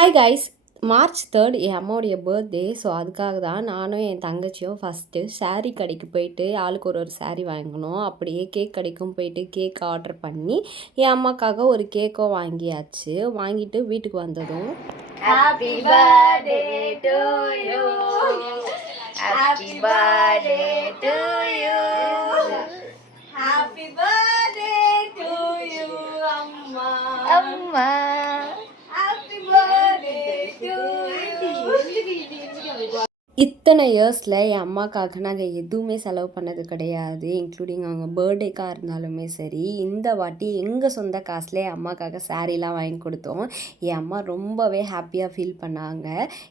Hi guys, March 3 என் அம்மாவுடைய birthday. So அதுக்காக தான் நானும் என் தங்கச்சியும் ஃபஸ்ட்டு சாரீ கடைக்கு போயிட்டு ஆளுக்கு ஒரு சாரீ வாங்கினோம். அப்படியே கேக் கடைக்கும் போயிட்டு கேக் ஆர்டர் பண்ணி என் அம்மாக்காக ஒரு கேக்கும் வாங்கியாச்சு. வாங்கிட்டு வீட்டுக்கு வந்ததும் happy birthday to you, happy birthday to you, happy birthday to you அம்மா அம்மா. இத்தனை இயர்ஸில் என் அம்மாக்காக நாங்கள் எதுவுமே செலவு பண்ணது கிடையாது, இன்க்ளூடிங் அவங்க பர்த்டேக்காக இருந்தாலுமே சரி. இந்த வாட்டி எங்கள் சொந்த காசில் என் அம்மாக்காக சாரீலாம் வாங்கி கொடுத்தோம். என் அம்மா ரொம்பவே ஹாப்பியாக ஃபீல் பண்ணாங்க.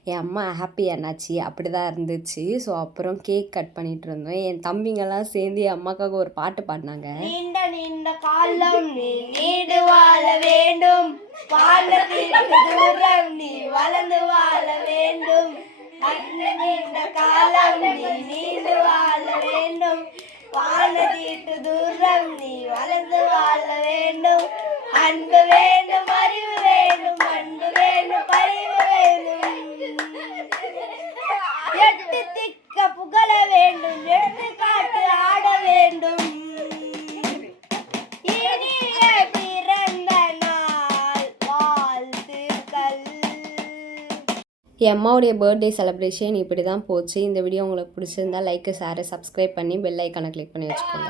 என் அம்மா ஹாப்பி என்னாச்சு அப்படி தான் இருந்துச்சு. ஸோ அப்புறம் கேக் கட் பண்ணிகிட்டு இருந்தோம். என் தம்பிங்கெல்லாம் சேர்ந்து என் அம்மாக்காக ஒரு பாட்டு பாடினாங்க. நீண்ட நீண்ட காலம் நீ நீடு வாழ வேண்டும், தூரம் நீ வளர்ந்து வாழ வேண்டும், நீண்ட காலம் நீ நீண்டு வாழ வேண்டும், வானதீட்டு தூரம் நீ வளர்ந்து வாழ வேண்டும், அன்பு வேண்டும் அறிவு வேண்டும், அன்பு வேண்டும் அறிவு வேண்டும், எட்டு திக்க புகழ வேண்டும், எடுத்து காட்டு ஆட வேண்டும், என் அம்மாவுடைய பர்த்டே செலிப்ரேஷன் இப்படி தான் போச்சு. இந்த வீடியோ உங்களுக்கு பிடிச்சிருந்தா லைக், ஷேர், சப்ஸ்கிரைப் பண்ணி பெல் ஐக்கானை கிளிக் பண்ணி வச்சுக்கோங்க.